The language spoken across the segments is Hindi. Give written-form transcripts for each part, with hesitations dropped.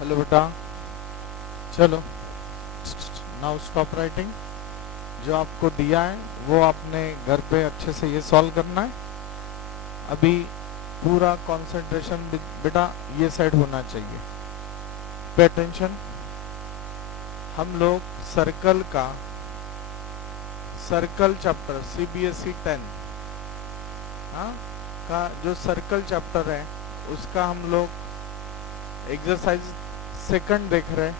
हेलो बेटा, चलो नाउ स्टॉप राइटिंग। जो आपको दिया है वो आपने घर पे अच्छे से ये सॉल्व करना है। अभी पूरा कंसंट्रेशन बेटा ये साइड होना चाहिए। Pay attention. हम लोग सर्कल चैप्टर CBSE 10 हाँ का जो सर्कल चैप्टर है उसका हम लोग एक्सरसाइज सेकंड देख रहे हैं।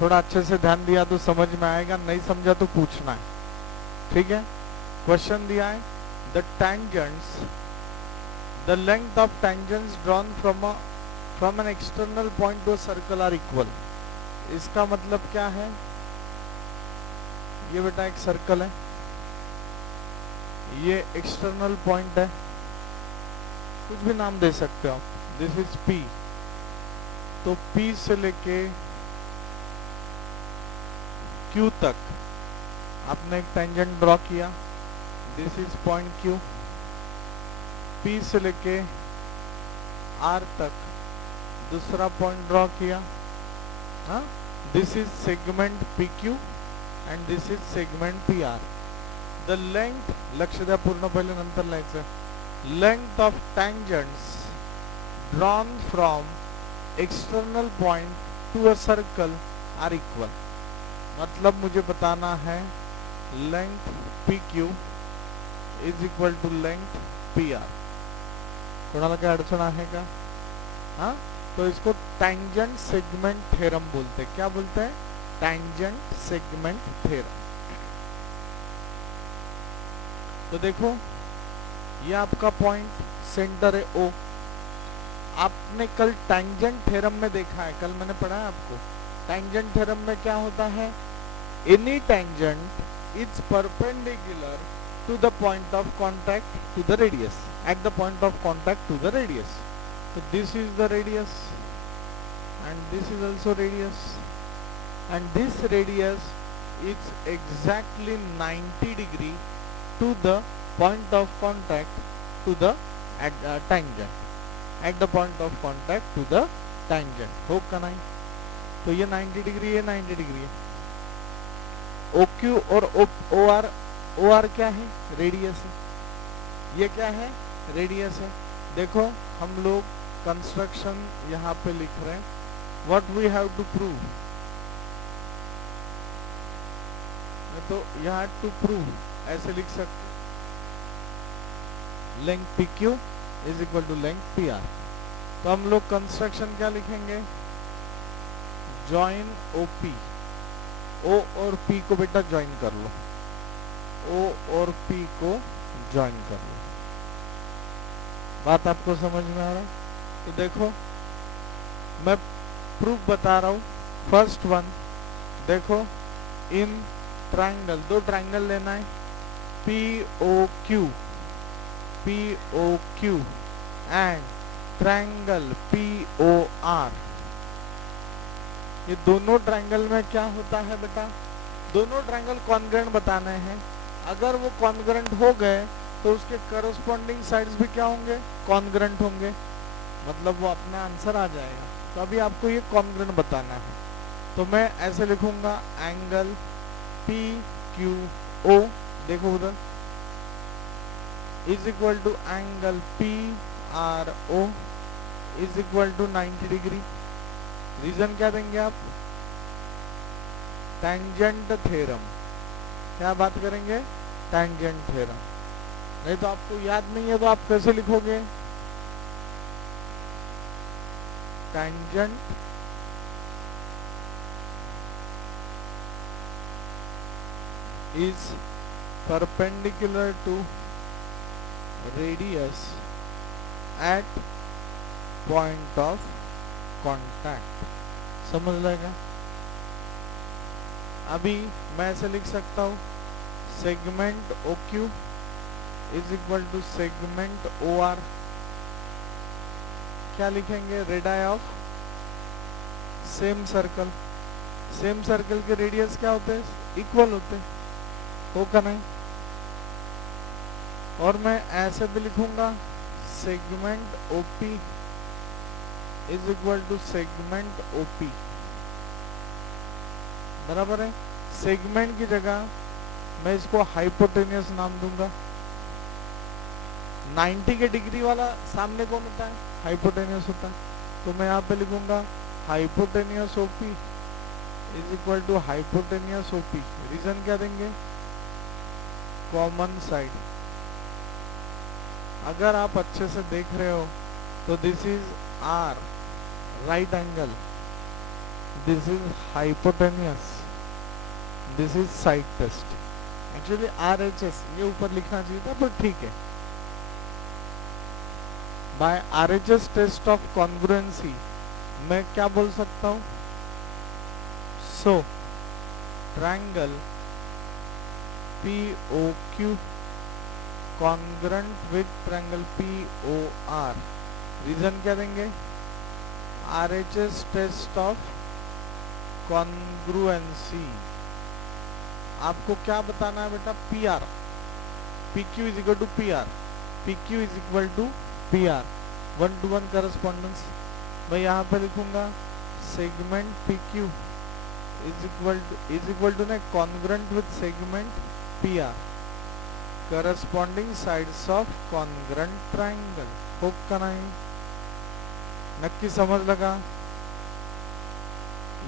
थोड़ा अच्छे से ध्यान दिया तो समझ में आएगा, नहीं समझा तो पूछना है, ठीक है। क्वेश्चन दिया है the length of tangents drawn from an external point to a circle are equal. इसका मतलब क्या है? ये बेटा एक सर्कल है, ये एक्सटर्नल पॉइंट है, कुछ भी नाम दे सकते हो आप। दिस इज P, तो P से लेके Q तक आपने एक टेंजेंट ड्रॉ किया। This is point Q। P से लेके R तक दूसरा पॉइंट ड्रॉ किया। हाँ, this is segment PQ and this is segment PR। The length, लक्ष द्या पूर्ण, पहिले नंतर लिहायचं। Length of tangents drawn from external point to a circle are equal। मतलब मुझे बताना है length PQ is equal to length PR। कोणाला काय अडचण आहे का? हाँ, तो इसको टैंजेंट सेगमेंट थ्योरम बोलते हैं। क्या बोलते हैं? Tangent segment theorem. तो देखो ये आपका पॉइंट सेंटर है O। आपने कल टैंजेंट थ्योरम में देखा है, कल मैंने पढ़ा है आपको। टैंजेंट थ्योरम में क्या होता है? Any tangent is perpendicular to the point of contact to the radius, at the point of contact to the radius. So this is the radius and this is also radius, and this radius is exactly 90 degree to the point of contact to the tangent, at the point of contact to the tangent। हो का नहीं? तो ये 90 डिग्री, ये 90 डिग्री है। OQ और OR क्या है? रेडियस है। ये क्या है? रेडियस है। देखो हम लोग कंस्ट्रक्शन यहाँ पे लिख रहे हैं। What we have to prove, तो यहाँ टू प्रूव ऐसे लिख सकते, length PQ is equal to length PR। तो हम लोग कंस्ट्रक्शन क्या लिखेंगे? Join OP। O और P को बेटा ज्वाइन कर लो, O और P को ज्वाइन कर लो। बात आपको समझ में आ रहा है? तो देखो मैं प्रूफ बता रहा हूं। फर्स्ट वन देखो, इन ट्रायंगल, दो ट्रायंगल लेना है, POQ एंड ट्रायंगल POR। ये दोनों ट्रायंगल में क्या होता है बेटा? दोनों ट्रायंगल कॉन्ग्रुएंट बताने हैं। अगर वो कॉन्ग्रुएंट हो गए तो उसके करस्पॉन्डिंग साइड्स भी क्या होंगे? कॉन्ग्रुएंट होंगे, मतलब वो अपना आंसर आ जाएगा। तो अभी आपको ये कॉन्ग्रुएंट बताना है, तो मैं ऐसे लिखूंगा एंगल PQO, देखो उधर, is equal to angle PRO is equal to 90 degree. Reason क्या देंगे आप? Tangent theorem. क्या बात करेंगे? Tangent theorem. नहीं तो आपको याद नहीं है तो आप कैसे लिखोगे? tangent is perpendicular to radius at point of contact। समझ लेगा? अभी मैं ऐसे लिख सकता हूँ, segment OQ is equal to segment OR। क्या लिखेंगे? Radius of same circle. Same circle के रेडियस क्या होते हैं? इक्वल होते हैं, हो का नहीं? और मैं ऐसे भी लिखूंगा, segment OP is equal to segment OP, बराबर है। सेगमेंट की जगह मैं इसको हाइपोटेनियस नाम दूंगा। 90 के डिग्री वाला सामने कौन होता है? हाइपोटेनियस होता है। तो मैं यहाँ पे लिखूंगा hypotenuse OP is equal to hypotenuse OP. Reason क्या देंगे? Common side. अगर आप अच्छे से देख रहे हो तो this is R right angle, this is hypotenuse, this is side test. Actually RHS ये ऊपर लिखना चाहिए था, पर ठीक है। By RHS test of congruency मैं क्या बोल सकता हूं? So triangle POQ congruent with triangle POR। Reason क्या देंगे? RHS test of congruency. आपको क्या बताना है बेटा? PR, PQ is equal to PR, PQ is equal to PR, 1-to-1 correspondence. मैं यहाँ पे लिखूंगा segment PQ is equal to ना congruent with segment PR, corresponding sides of congruent triangle. हो का नाही? नक्की समझ लगा?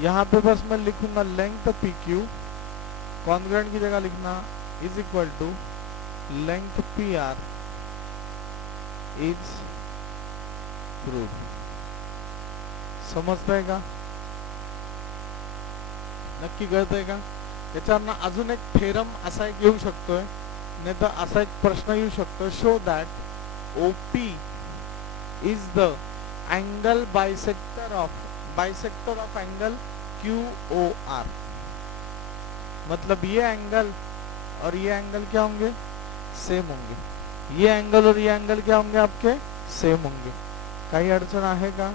यहाँ पे बस मैं लिखूंगा लेंथ PQ, कॉन्ग्रुएंट की जगह लिखना is equal to length PR is prove. समजताय का? नक्की कळतंय का? याच्यावरनं अजून एक थेरम असा एक येऊ शकतोय, नाही तर असा एक प्रश्न येऊ शकतो, show that OP is the angle bisector of angle QOR। मतलब ये एंगल और ये एंगल क्या होंगे? सेम होंगे। ये एंगल और ये एंगल क्या होंगे? आपके सेम होंगे। काही अडचण आहे का?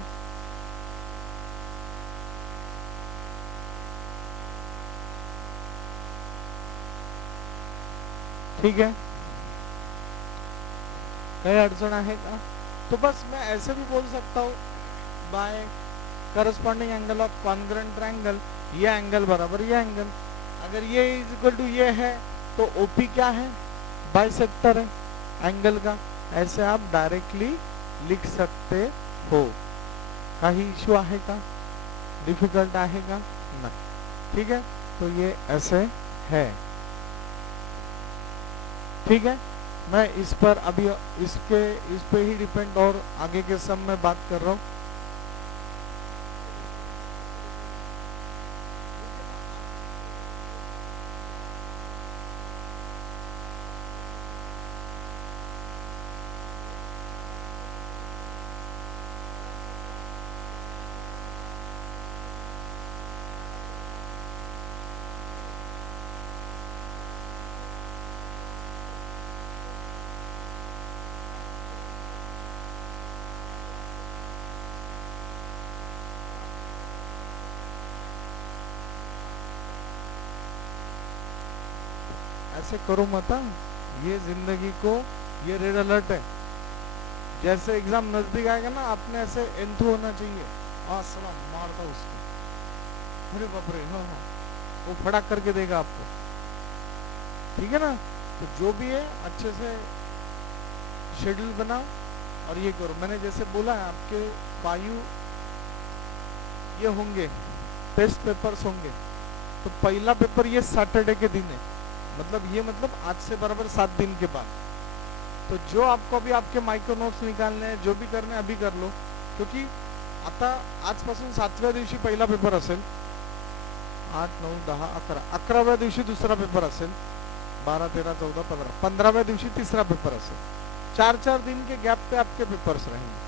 ठीक है, काही अडचण आहे का? तो बस मैं ऐसे भी बोल सकता हूँ by corresponding angle of congruent triangle, ये एंगल बराबर ये एंगल। अगर ये इज इक्वल टू ये है तो OP क्या है? बाइसेक्टर है एंगल का। ऐसे आप डायरेक्टली लिख सकते हो। काही इश्यू आहे का? डिफिकल्ट आहे का? नहीं। ठीक है, तो ये ऐसे है। ठीक है, मैं इस पर अभी इस पे ही डिपेंड और आगे के सब में बात कर रहा हूँ। ऐसे करो मत, ये जिंदगी को ये रेड अलर्ट है। जैसे एग्जाम नजदीक आएगा ना, आपने ऐसे एंथू होना चाहिए। सलाम मारता उसको, अरे बाप रे, हाँ हाँ, वो फटाक करके देगा आपको। ठीक है ना? तो जो भी है अच्छे से शेड्यूल बनाओ और ये करो। मैंने जैसे बोला है आपके 5 ये होंगे टेस्ट पेपर्स होंगे। तो पहला पेपर ये सैटरडे के दिन है, मतलब ये मतलब आज से बराबर 7 दिन के बाद। तो जो आपको अभी आपके माइक्रो नोट्स निकालने हैं, जो भी करने अभी कर लो, क्योंकि आता आजपासून 7व्या दिवशी पहिला पेपर असेल, 8, 9, 10, 11, 11व्या दिवशी दूसरा पेपर असेल, 12, 13, 14, 15, 15व्या दिवशी तीसरा पेपर असेल। 4-4 दिन के गैप पे आपके पेपर्स रहेंगे।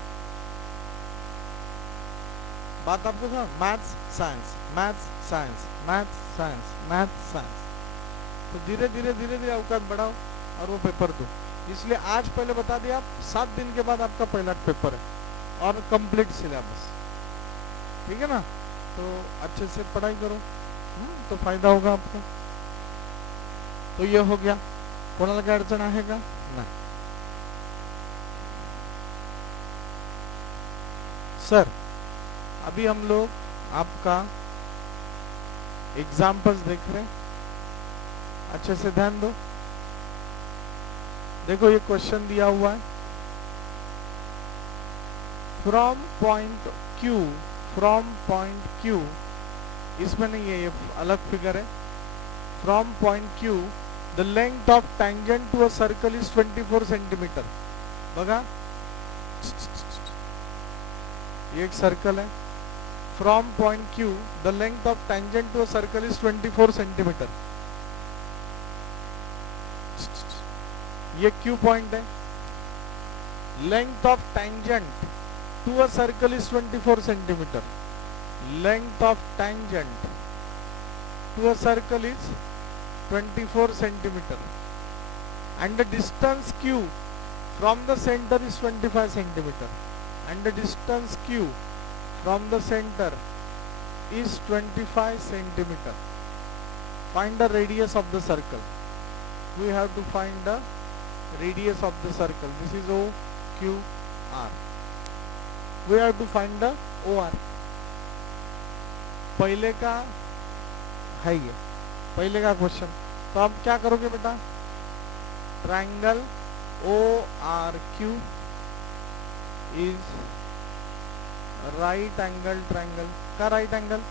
बात आपको समझ? Maths science, maths science, maths science, maths science. तो धीरे धीरे अवकाश बढ़ाओ और वो पेपर दो। इसलिए आज पहले बता दिया, आप 7 दिन के बाद आपका पहला पेपर है और कंप्लीट सिलेबस। ठीक है ना? तो अच्छे से पढ़ाई करो, तो फायदा होगा आपको। तो ये हो गया। कोणाला काय अडचण आहे का? नाही। सर अभी हम लोग आपका एग्जाम्पल्स देख रहे हैं, अच्छे से ध्यान दो। देखो ये क्वेश्चन दिया हुआ है, फ्रॉम पॉइंट Q, इसमें नहीं है, ये अलग फिगर है। From point Q the length of tangent to a circle is 24 centimetre. बघा ये एक सर्कल है, from point Q the length of tangent to a circle is 24 centimetre. ये Q पॉइंट है, length of tangent to a circle is 24 centimetre. Length of tangent to a circle is 24 centimetre and the distance Q from the center is 25 centimeter and the distance Q from the center is 25 centimeter. Find the radius of the circle. We have to find the radius of the circle. This is O, Q, R. We have to find the OR. पहले का है ये, पहले का क्वेश्चन। तो आप क्या करोगे बेटा, triangle ORQ is right angle triangle का राइट एंगल,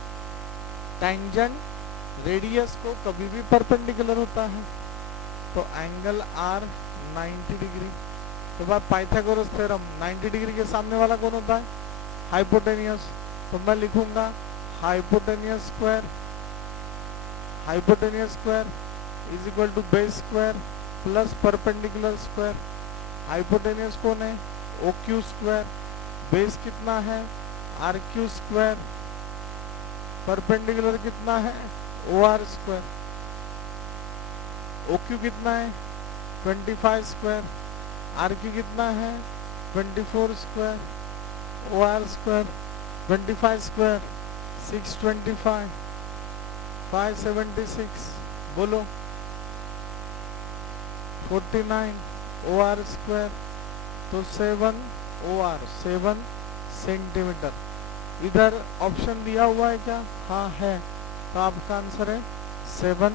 टैंजेंट रेडियस को कभी भी परपेंडिकुलर होता है, तो एंगल R 90 डिग्री। तो बात पाइथागोरस थ्योरम, 90 डिग्री के सामने वाला कौन होता है, हाइपोटेनियस। तो मैं लिखूंगा hypotenuse square is equal to base square plus perpendicular square. Hypotenuse कौन है, OQ स्क्वायर, बेस कितना है RQ स्क्वायर, परपेंडिकुलर कितना है OR स्क्वायर। OQ कितना है 25 स्क्वायर, RQ कितना है 24 स्क्वायर, OR स्क्वायर 25 स्क्वायर 625, 576 बोलो 49 OR स्क्वायर, तो 7 OR 7 सेंटीमीटर। इधर ऑप्शन दिया हुआ है क्या, हाँ है, तो आपका आंसर है 7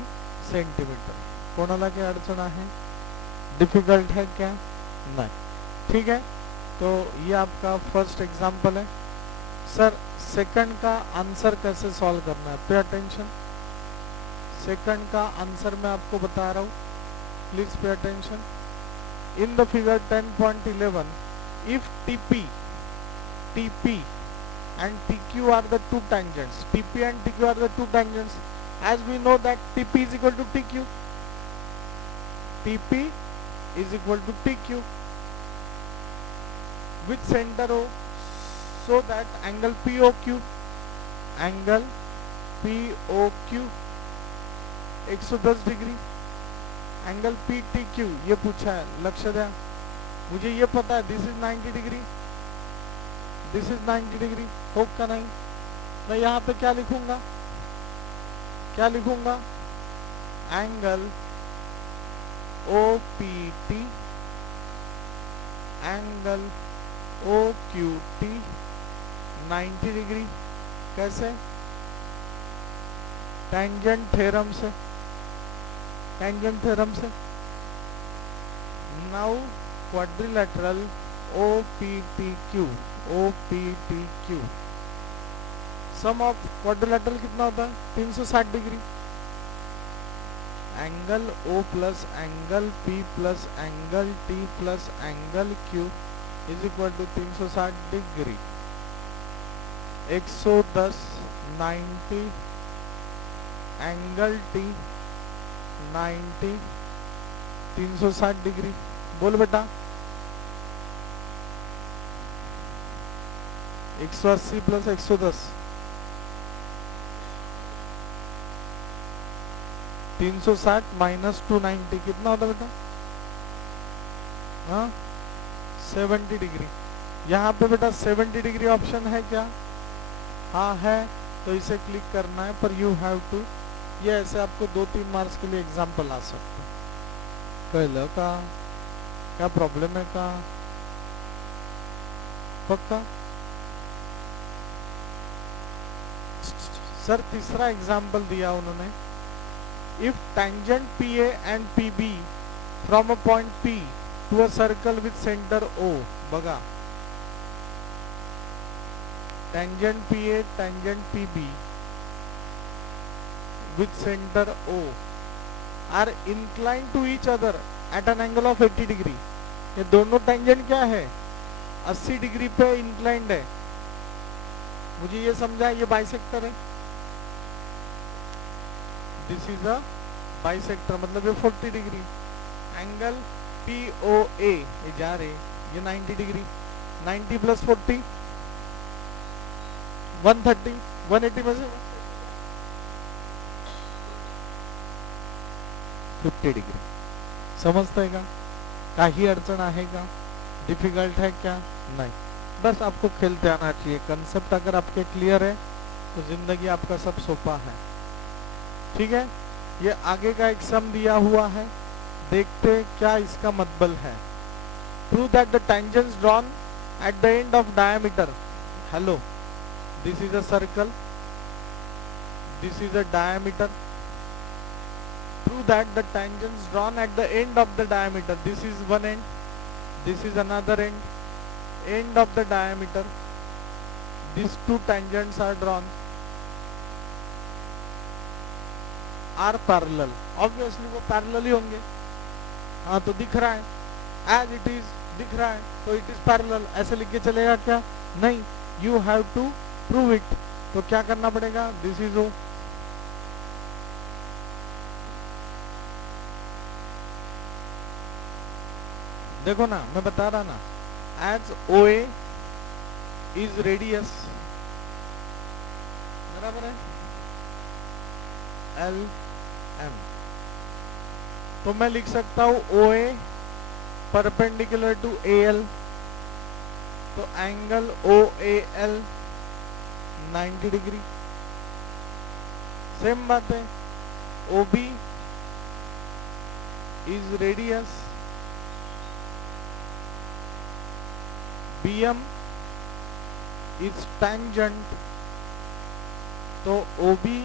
सेंटीमीटर। कोणाला क्या अड़चन है, डिफिकल्ट है क्या, नहीं, ठीक है। तो ये आपका फर्स्ट एग्जांपल है। सर सेकंड का आंसर कैसे सॉल्व करना है, पे अटेंशन। सेकंड का आंसर मैं आपको बता रहा हूँ, please pay attention. In the figure 10.11 if TP and TQ are the two tangents, TP and TQ are the two tangents, as we know that TP is equal to TQ, TP is equal to TQ with center O, so that angle POQ 110 degree, angle PTQ ये पूछा है, लक्ष्य दें। मुझे ये पता है this is 90 degree, this is 90 degree, होगा नहीं। मैं यहाँ पे क्या लिखूंगा, angle OPT angle OQT 90 degree. कैसे, टेंजेंट थ्योरम से, now quadrilateral OPTQ, sum of quadrilateral कितना होता है 360 degree. Angle O plus angle P plus angle T plus angle Q is equal to 360 degree. 110 90 angle T 90 360 degree. बोल बेटा 180 प्लस 110 360 माइनस 290 कितना होता बेटा, हाँ 70 डिग्री। यहाँ पे बेटा 70 डिग्री ऑप्शन है क्या, हाँ है, तो इसे क्लिक करना है। पर यू हैव टू, ये ऐसे आपको 2-3 मार्क्स के लिए एग्जाम्पल आ सकते हैं। कहला का क्या प्रॉब्लम है का, पक्का सर तीसरा एग्जाम्पल दिया उन्होंने, if tangent PA and PB from a point P to a circle with center O. बघा, tangent PA, tangent PB with center O are inclined to each other at an angle of 80 degree. ये दोनों tangent क्या है, 80 डिग्री पे इंक्लाइंड है. मुझे ये समझा, ये बाइसेक्टर है. दिस इज अ बाइसेक्टर, मतलब ये 40 डिग्री. एंगल POA ये जा रहे, ये 90 डिग्री. 90 प्लस 40 130, 180 में से 50 डिग्री. समजते का? काही अडचण आहे का? डिफिकल्ट है क्या? नहीं, बस आपको खेलते आना चाहिए. कंसेप्ट अगर आपके क्लियर है तो जिंदगी आपका सब सोपा है. ठीक है, ये आगे का एक सम दिया हुआ है, देखते क्या इसका मतलब है. Prove that the tangents drawn at the end of diameter. Hello, this is a circle, this is a diameter. Prove that the tangents drawn at the end of the diameter, this is one end, this is another end of the diameter, these two tangents are drawn, are parallel. Obviously वो parallel ही होंगे. हाँ, तो दिख रहा है, as it is दिख रहा है, तो it is parallel. ऐसे लिख के चलेगा क्या? नहीं, you have to prove it. तो क्या करना पड़ेगा? This is O. देखो ना, मैं बता रहा ना, एज OA इज रेडियस, बराबर है LM, तो मैं लिख सकता हूं OA परपेंडिकुलर टू AL, तो एंगल OAL 90 डिग्री. सेम बात है, OB is radius, BM is tangent, तो OB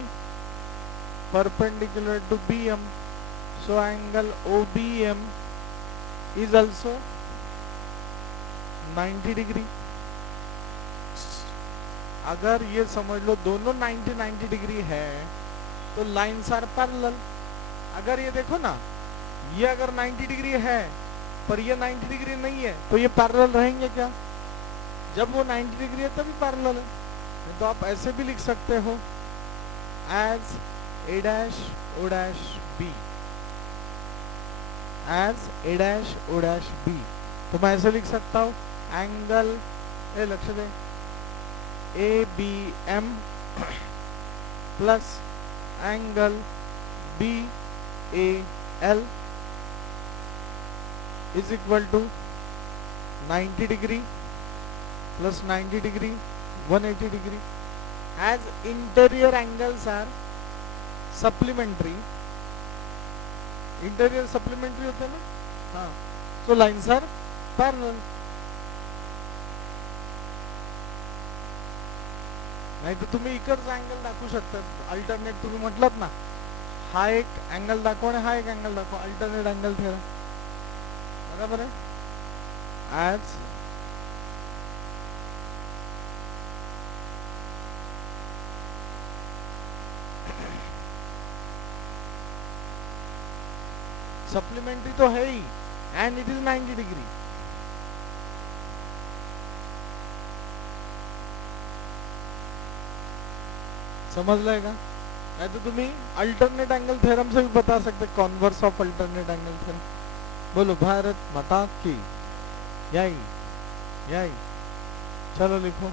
perpendicular to BM, so angle OBM is also 90 degree. अगर ये समझ लो दोनों 90 डिग्री है तो लाइन्स आर पैरेलल. अगर ये देखो ना, ये अगर 90 डिग्री है पर ये 90 डिग्री नहीं है तो ये पैरेलल रहेंगे क्या? जब वो 90 डिग्री है तभी पैरेलल है. तो आप ऐसे भी लिख सकते हो, as A dash O dash B, as A dash O dash B. तो मैं ऐसे लिख सकता हूँ, एंगल लक्ष्य दे ABM plus angle BAL is equal to 90 degree plus 90 degree 180 degree. As interior angles are supplementary, interior supplementary होते हैं ना, हाँ, so lines are parallel. नाही तर तुम्ही इकडचा अँगल दाखवू शकता. अल्टरनेट तुम्ही म्हटलात ना, हा एक अँगल दाखवा आणि हा एक अँगल दाखवा, अल्टरनेट अँगल ठेवा, बराबर है. एज सप्लीमेंट्री तो है ही, एंड इट इज 90 डिग्री. समझ लेगा. नहीं तो तुम्ही अल्टरनेट एंगल थ्योरम से भी बता सकते, converse of alternate angle theorem. बोलो भारत माता की. यही चलो लिखो.